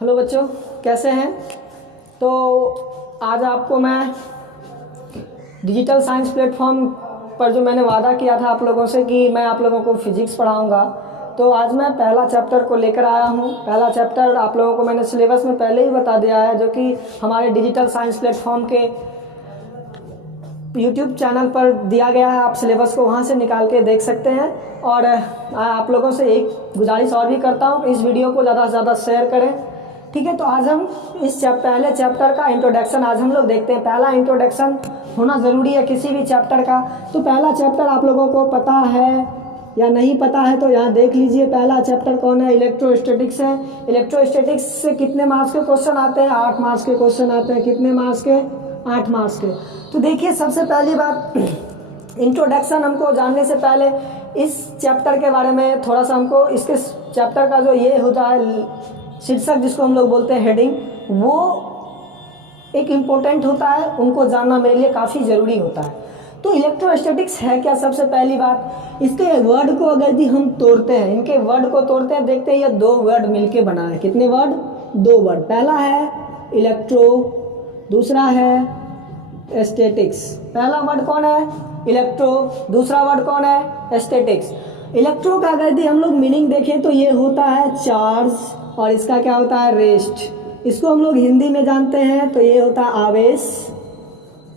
Hello बच्चों, कैसे हैं। तो आज आपको मैं डिजिटल साइंस प्लेटफॉर्म पर जो मैंने वादा किया था आप लोगों से कि मैं आप लोगों को फिजिक्स पढ़ाऊंगा, तो आज मैं पहला चैप्टर को लेकर आया हूं। पहला चैप्टर आप लोगों को मैंने सिलेबस में पहले ही बता दिया है, जो कि हमारे डिजिटल साइंस प्लेटफॉर्म के यूट्यूब चैनल पर दिया गया है। आप सिलेबस को वहां से निकाल के देख सकते हैं। और आप लोगों से एक गुजारिश और भी करता हूं, इस वीडियो को ज़्यादा से ज़्यादा शेयर करें, ठीक है। तो आज हम इस पहले चैप्टर का इंट्रोडक्शन आज हम लोग देखते हैं। पहला इंट्रोडक्शन होना ज़रूरी है किसी भी चैप्टर का। तो पहला चैप्टर आप लोगों को पता है या नहीं पता है तो यहाँ देख लीजिए। पहला चैप्टर कौन है? इलेक्ट्रोस्टैटिक्स है। इलेक्ट्रोस्टैटिक्स से कितने मार्क्स के क्वेश्चन आते हैं? 8 मार्क्स के क्वेश्चन आते हैं। कितने मार्क्स के? 8 मार्क्स के। तो देखिए, सबसे पहली बात, इंट्रोडक्शन हमको जानने से पहले इस चैप्टर के बारे में थोड़ा सा हमको इसके चैप्टर का जो ये होता है शीर्षक, जिसको हम लोग बोलते हैं हेडिंग, वो एक इम्पोर्टेंट होता है, उनको जानना मेरे लिए काफ़ी ज़रूरी होता है। तो इलेक्ट्रोस्टैटिक्स है क्या? सबसे पहली बात, इसके वर्ड को अगर भी हम तोड़ते हैं, इनके वर्ड को तोड़ते हैं, देखते हैं ये 2 वर्ड मिलके बना है। कितने वर्ड? 2 वर्ड। पहला है इलेक्ट्रो, दूसरा है स्टैटिक्स। पहला वर्ड कौन है? इलेक्ट्रो, दूसरा वर्ड कौन है? स्टैटिक्स। इलेक्ट्रो का अगर भी हम लोग मीनिंग देखें तो ये होता है चार्ज, और इसका क्या होता है? रेस्ट। इसको हम लोग हिंदी में जानते हैं तो ये होता है आवेश,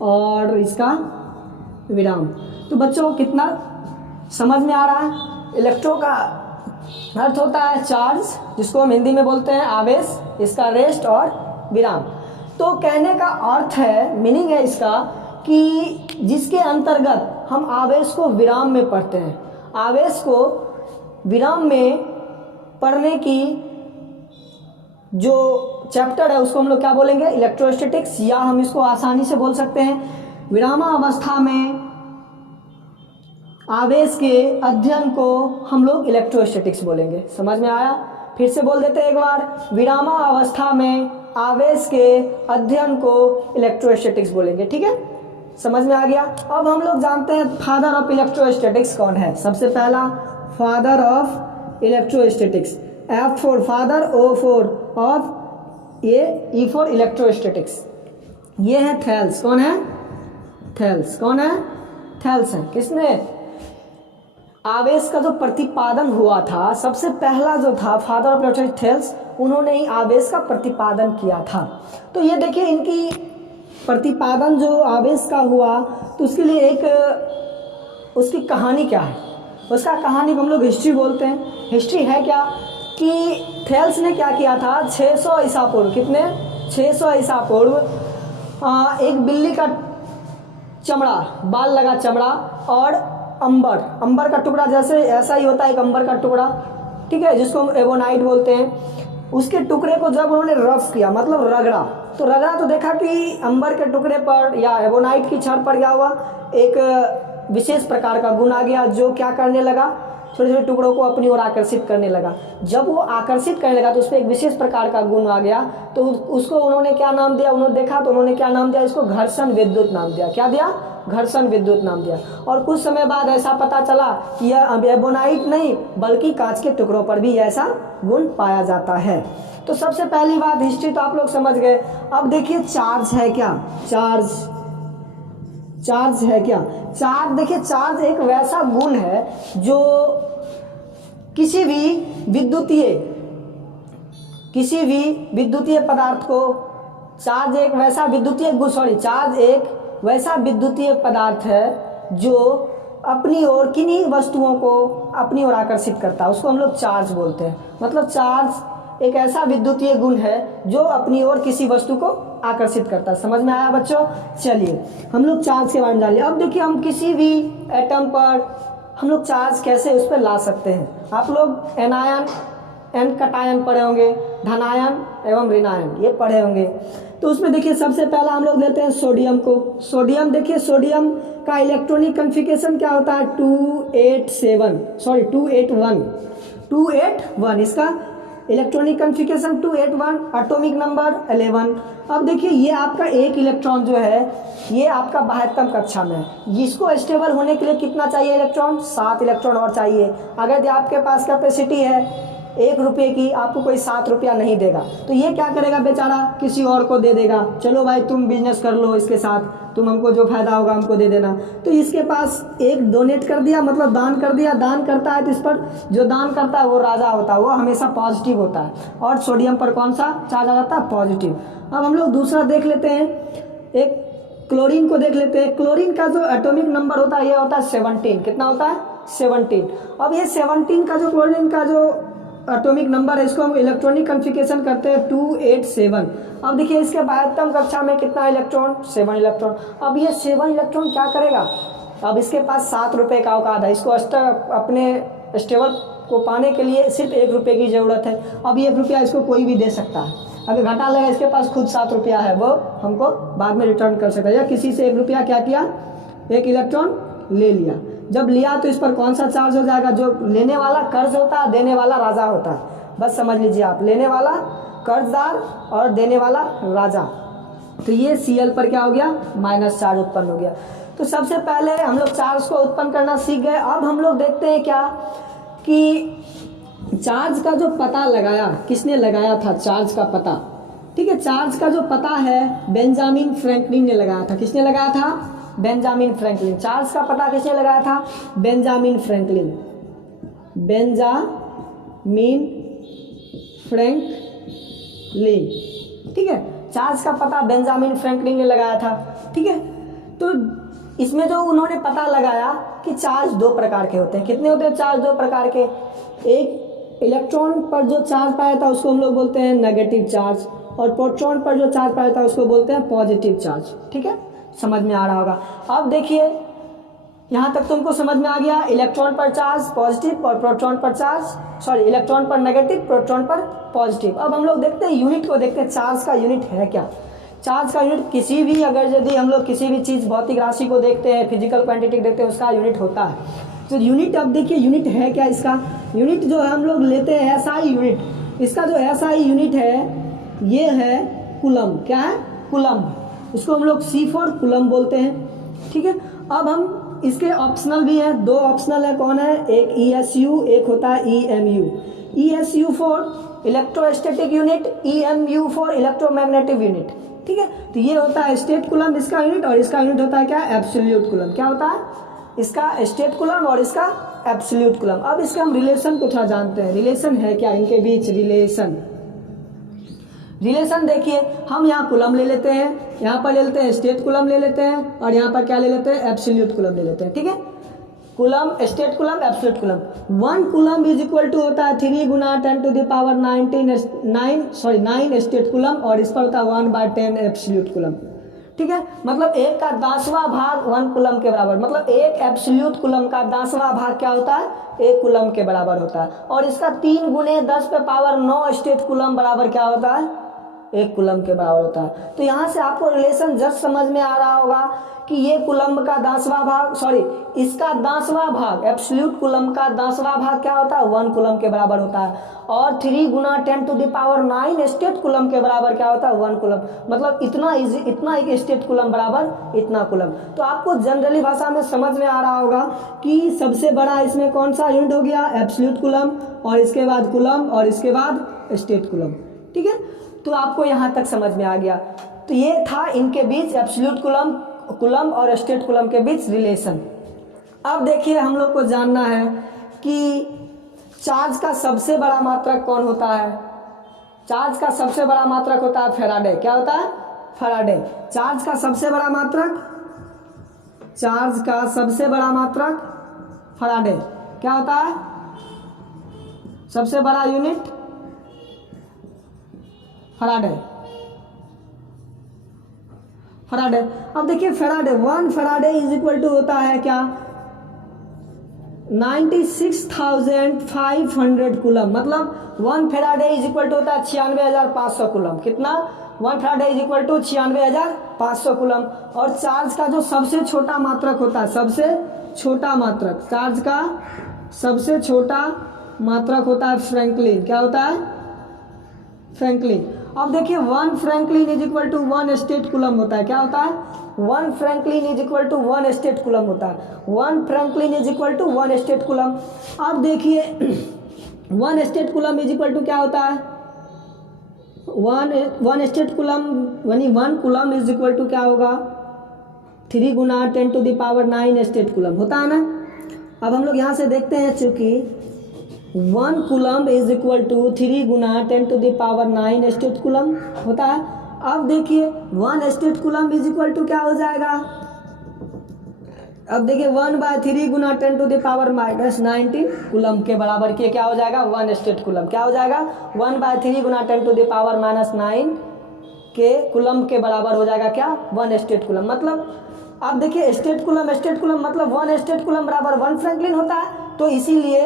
और इसका विराम। तो बच्चों, कितना समझ में आ रहा है? इलेक्ट्रो का अर्थ होता है चार्ज, जिसको हम हिंदी में बोलते हैं आवेश, इसका रेस्ट और विराम। तो कहने का अर्थ है, मीनिंग है इसका, कि जिसके अंतर्गत हम आवेश को विराम में पढ़ते हैं। आवेश को विराम में पढ़ने की जो चैप्टर है उसको हम लोग क्या बोलेंगे? इलेक्ट्रोस्टैटिक्स, या हम इसको आसानी से बोल सकते हैं विरामावस्था में आवेश के अध्ययन को हम लोग इलेक्ट्रोस्टैटिक्स बोलेंगे। समझ में आया? फिर से बोल देते हैं एक बार, विरामावस्था में आवेश के अध्ययन को इलेक्ट्रोस्टैटिक्स बोलेंगे। ठीक है, समझ में आ गया। अब हम लोग जानते हैं फादर ऑफ इलेक्ट्रोस्टैटिक्स कौन है। सबसे पहला father of electrostatics, F for father, O for of, ये E फॉर इलेक्ट्रोस्टैटिक्स। ये है थेल्स। कौन है? थेल्स। कौन है? थेल्स है। किसने आवेश का जो प्रतिपादन हुआ था, सबसे पहला जो था फादर ऑफ इलेक्ट्रोस्टैटिक्स, थेल्स, उन्होंने ही आवेश का प्रतिपादन किया था। तो ये देखिए, इनकी प्रतिपादन जो आवेश का हुआ, तो उसके लिए एक उसकी कहानी क्या है? उसका कहानी को हम लोग हिस्ट्री बोलते हैं। हिस्ट्री है क्या कि थेल्स ने क्या किया था? 600 ईसा पूर्व, कितने? 600 ईसा पूर्व एक बिल्ली का चमड़ा, बाल लगा चमड़ा, और अंबर का टुकड़ा, जैसे ऐसा ही होता है एक अंबर का टुकड़ा, ठीक है, जिसको हम एबोनाइट बोलते हैं। उसके टुकड़े को जब उन्होंने रफ किया, मतलब रगड़ा, तो देखा कि अंबर के टुकड़े पर या एबोनाइट की छड़ पर क्या हुआ? एक विशेष प्रकार का गुण आ गया, जो क्या करने लगा? छोटे छोटे टुकड़ों को अपनी ओर आकर्षित करने लगा। जब वो आकर्षित करने लगा तो उस पर एक विशेष प्रकार का गुण आ गया, तो उसको उन्होंने क्या नाम दिया? उन्होंने देखा तो उन्होंने क्या नाम दिया? इसको घर्षण विद्युत नाम दिया। क्या दिया? घर्षण विद्युत नाम दिया। और कुछ समय बाद ऐसा पता चला कि यह एबोनाइट नहीं बल्कि कांच के टुकड़ों पर भी ऐसा गुण पाया जाता है। तो सबसे पहली बात, हिस्ट्री तो आप लोग समझ गए। अब देखिए, चार्ज है क्या? चार्ज है क्या? चार्ज, देखिए, चार्ज एक वैसा गुण है जो किसी भी विद्युतीय पदार्थ को, चार्ज एक वैसा विद्युतीय पदार्थ है जो अपनी ओर किन्हीं वस्तुओं को अपनी ओर आकर्षित करता है, उसको हम लोग चार्ज बोलते हैं। मतलब चार्ज एक ऐसा विद्युतीय गुण है जो अपनी ओर किसी वस्तु को आकर्षित करता है। समझ में आया बच्चों? चलिए, हम लोग चार्ज के बारे में जान लिया। अब देखिए, हम किसी भी एटम पर हम लोग चार्ज कैसे उस पर ला सकते हैं। आप लोग एनायन, एन कटायन पढ़े होंगे, धनायन एवं ऋणायन, ये पढ़े होंगे। तो उसमें देखिए, सबसे पहला हम लोग लेते हैं सोडियम को। सोडियम, देखिए, सोडियम का इलेक्ट्रॉनिक कन्फिगरेशन क्या होता है? 281। इसका इलेक्ट्रॉनिक कन्फिगरेशन 281, एटॉमिक नंबर 11। अब देखिए, ये आपका एक इलेक्ट्रॉन जो है, ये आपका 72 कक्षा में है। इसको स्टेबल होने के लिए कितना चाहिए इलेक्ट्रॉन? 7 इलेक्ट्रॉन और चाहिए। अगर आपके पास कैपेसिटी है 1 रुपये की आपको कोई 7 रुपया नहीं देगा, तो ये क्या करेगा बेचारा, किसी और को दे देगा, चलो भाई तुम बिजनेस कर लो इसके साथ, तुम हमको जो फायदा होगा हमको दे देना। तो इसके पास एक डोनेट कर दिया, मतलब दान कर दिया, दान करता है तो इस पर जो दान करता है वो राजा होता है, वो हमेशा पॉजिटिव होता है, और सोडियम पर कौन सा चार्ज आ जाता है, पॉजिटिव। अब हम लोग दूसरा देख लेते हैं, एक क्लोरीन को देख लेते हैं। क्लोरीन का जो एटॉमिक नंबर होता है ये होता है 17, कितना होता है, 17। अब ये 17 का जो क्लोरीन का जो एटॉमिक नंबर है, इसको हम इलेक्ट्रॉनिक कॉन्फ़िगरेशन करते हैं 287। अब देखिए इसके 72 कक्षा में कितना इलेक्ट्रॉन, 7 इलेक्ट्रॉन। अब ये 7 इलेक्ट्रॉन क्या करेगा, अब इसके पास 7 रुपये का औकात है, इसको अपने स्टेबल को पाने के लिए सिर्फ 1 रुपये की ज़रूरत है। अब 1 रुपया इसको कोई भी दे सकता है, अगर घाटा लगा इसके पास खुद 7 रुपया है, वो हमको बाद में रिटर्न कर सकता है, या किसी से 1 रुपया क्या किया, 1 इलेक्ट्रॉन ले लिया। जब लिया तो इस पर कौन सा चार्ज हो जाएगा, जो लेने वाला कर्ज होता है, देने वाला राजा होता है, बस समझ लीजिए आप, लेने वाला कर्जदार और देने वाला राजा। तो ये Cl पर क्या हो गया, माइनस चार्ज उत्पन्न हो गया। तो सबसे पहले हम लोग चार्ज को उत्पन्न करना सीख गए। अब हम लोग देखते हैं क्या कि चार्ज का जो पता लगाया, किसने लगाया था चार्ज का पता, ठीक है, चार्ज का जो पता है बेंजामिन फ्रैंकलिन ने लगाया था। किसने लगाया था, बेंजामिन फ्रैंकलिन। चार्ज का पता किसने लगाया था, बेंजामिन फ्रैंकलिन, बेंजामिन फ्रैंकलिन, ठीक है, चार्ज का पता बेंजामिन फ्रैंकलिन ने लगाया था, ठीक है। तो इसमें जो उन्होंने पता लगाया कि चार्ज 2 प्रकार के होते हैं, कितने होते हैं चार्ज, 2 प्रकार के। एक इलेक्ट्रॉन पर जो चार्ज पाया था उसको हम लोग बोलते हैं नेगेटिव चार्ज, और प्रोटॉन पर जो चार्ज पाया था उसको बोलते हैं पॉजिटिव चार्ज, ठीक है, समझ में आ रहा होगा। अब देखिए यहाँ तक तुमको समझ में आ गया, इलेक्ट्रॉन पर चार्ज पॉजिटिव और प्रोटॉन पर चार्ज, इलेक्ट्रॉन पर नेगेटिव, प्रोटॉन पर पॉजिटिव। अब हम लोग देखते हैं यूनिट को, देखते हैं चार्ज का यूनिट है क्या। चार्ज का यूनिट किसी भी, अगर यदि हम लोग किसी भी चीज़ भौतिक राशि को देखते हैं, फिजिकल क्वांटिटी देखते हैं, उसका यूनिट होता है। तो यूनिट, अब देखिए यूनिट है क्या इसका, यूनिट जो है हम लोग लेते हैं SI यूनिट, इसका जो SI यूनिट है ये है कूलम, क्या है, कूलम, इसको हम लोग C4 कूलम बोलते हैं, ठीक है। अब हम इसके ऑप्शनल भी हैं, 2 ऑप्शनल है, कौन है, एक ESU, एक होता है EMU। ESU for electrostatic unit, EMU for electromagnetic unit, ठीक है। तो ये होता है स्टेट कूलम इसका यूनिट, और इसका यूनिट होता है क्या, एब्सोल्यूट कूलम। क्या होता है, इसका स्टेट कूलम और इसका एब्सोल्यूट कूलम। अब इसके हम रिलेशन को थोड़ा जानते हैं, रिलेशन है क्या इनके बीच, रिलेशन देखिए, हम यहाँ कूलम ले लेते हैं, यहाँ पर ले लेते हैं स्टेट कूलम ले लेते हैं, और यहाँ पर क्या ले लेते हैं, एब्सोल्यूट कूलम ले लेते हैं, ठीक है। कूलम, स्टेट कूलम, absolute coulomb. 1 coulomb is equal to होता है 3 गुना 10 to the power 9 stat coulomb, और इस पर होता है 1/10 एब्सोल्यूट कूलम, ठीक है। मतलब 1 का 10वां भाग 1 कूलम के बराबर, मतलब 1 एब्सोल्यूट कूलम का 10वां भाग क्या होता है, 1 कूलम के बराबर होता है। और इसका 3 गुने 10 पे पावर 9 स्टेट कूलम बराबर क्या होता है, 1 कूलम के बराबर होता है। तो यहाँ से आपको रिलेशन जस्ट समझ में आ रहा होगा कि ये कूलम का 10वां भाग, इसका 10वां भाग, एब्सोल्यूट कूलम का 10वां भाग क्या होता है, 1 कूलम के बराबर होता है। और 3 गुना 10 to the power 9 stat coulomb के बराबर क्या होता है, 1 कूलम। मतलब इतना इजी, इतना एक स्टेट कूलम बराबर इतना कूलम। तो आपको जनरली भाषा में समझ में आ रहा होगा कि सबसे बड़ा इसमें कौन सा यूनिट हो गया, एब्सोल्यूट कूलम, और इसके बाद कूलम, और इसके बाद स्टेट कूलम, ठीक है। तो आपको यहाँ तक समझ में आ गया। तो ये था इनके बीच एब्सोल्यूट कूलम और स्टेट कूलम के बीच रिलेशन। अब देखिए हम लोग को जानना है कि चार्ज का सबसे बड़ा मात्रक कौन होता है। चार्ज का सबसे बड़ा मात्रक होता है फैराडे। क्या होता है, फैराडे। चार्ज का सबसे बड़ा मात्रक, चार्ज का सबसे बड़ा मात्रक फैराडे। क्या होता है, सबसे बड़ा यूनिट फैराडे। फैराडे। अब देखिए faraday, 1 faraday is equal to होता है क्या, 96,500 कूलम। मतलब 1 फैराडे इज इक्वल टू होता है 96,500 कूलम। कितना, 1 faraday is equal to 96,500 coulomb. और चार्ज का जो सबसे छोटा मात्रक होता है, सबसे छोटा मात्रक, चार्ज का सबसे छोटा मात्रक होता है फ्रैंकलिन। क्या होता है, फ्रैंकलिन। अब देखिए 1 franklin is equal to 1 stat coulomb होता है। क्या होता है, 1 franklin is equal to 1 stat coulomb होता है। 1 franklin is equal to 1 stat coulomb. अब देखिए 1 stat coulomb is equal to क्या होता है, वन स्टेट कूलम यानी 1 कूलम इज इक्वल टू क्या होगा, 3 गुना 10⁻9 स्टेट कूलम होता है ना। अब हम लोग यहाँ से देखते हैं, चूँकि 1 कूलम इज इक्वल टू 3 गुना 10⁻9 स्टेट कूलम होता है। अब देखिए 1 stat coulomb is equal to क्या हो जाएगा, अब देखिए 1/3 गुना 10⁻⁻19 कूलम के बराबर के क्या हो जाएगा, 1 स्टेट कूलम क्या हो जाएगा, 1/3 गुना 10⁻⁻9 के कूलम के बराबर हो जाएगा क्या, 1 स्टेट कूलम। मतलब अब देखिए स्टेट कूलम मतलब 1 स्टेट कूलम बराबर 1 फ्रैंकलिन होता है, तो इसीलिए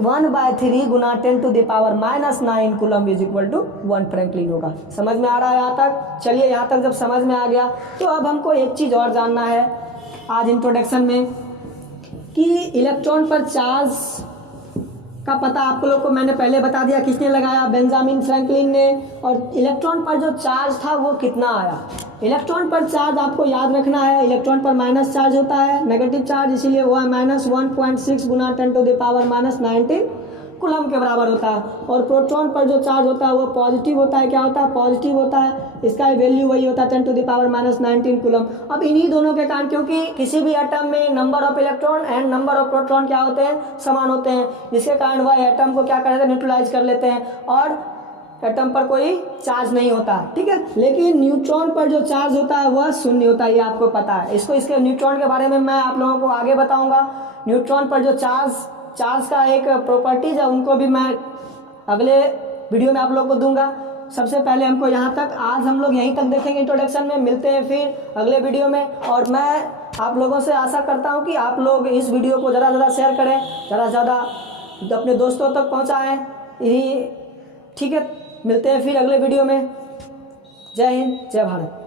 1/3 गुना 10⁻�9 coulomb is equal to 1 franklin होगा। समझ में आ रहा है यहाँ तक? चलिए यहाँ तक जब समझ में आ गया तो अब हमको एक चीज़ और जानना है आज इंट्रोडक्शन में, कि इलेक्ट्रॉन पर चार्ज का पता आप लोग को मैंने पहले बता दिया, किसने लगाया, बेंजामिन फ्रैंकलिन ने। और इलेक्ट्रॉन पर जो चार्ज था वो कितना आया, इलेक्ट्रॉन पर चार्ज आपको याद रखना है, इलेक्ट्रॉन पर माइनस चार्ज होता है, नेगेटिव चार्ज, इसीलिए वो है -1.6 गुना 10⁻⁻19 कूलम के बराबर होता है। और प्रोटॉन पर जो चार्ज होता है वो पॉजिटिव होता है, क्या होता है, पॉजिटिव होता है, इसका वैल्यू वही होता है 10⁻⁻19 कूलम। अब इन्हीं दोनों के कारण, क्योंकि किसी भी एटम में number of electron and number of proton क्या होते हैं, समान होते हैं, जिसके कारण वह एटम को क्या कर देते हैं, न्यूट्रलाइज कर लेते हैं और एटम पर कोई चार्ज नहीं होता, ठीक है। लेकिन न्यूट्रॉन पर जो चार्ज होता है वह शून्य होता है, ये आपको पता है। इसके न्यूट्रॉन के बारे में मैं आप लोगों को आगे बताऊंगा। न्यूट्रॉन पर जो चार्ज का एक प्रॉपर्टीज है उनको भी मैं अगले वीडियो में आप लोगों को दूंगा। सबसे पहले हमको यहाँ तक, आज हम लोग यहीं तक देखेंगे इंट्रोडक्शन में, मिलते हैं फिर अगले वीडियो में। और मैं आप लोगों से आशा करता हूँ कि आप लोग इस वीडियो को ज़्यादा से ज़्यादा शेयर करें, ज़्यादा से ज़्यादा अपने दोस्तों तक पहुँचाएँ। यही ठीक है, मिलते हैं फिर अगले वीडियो में। जय हिंद, जय भारत।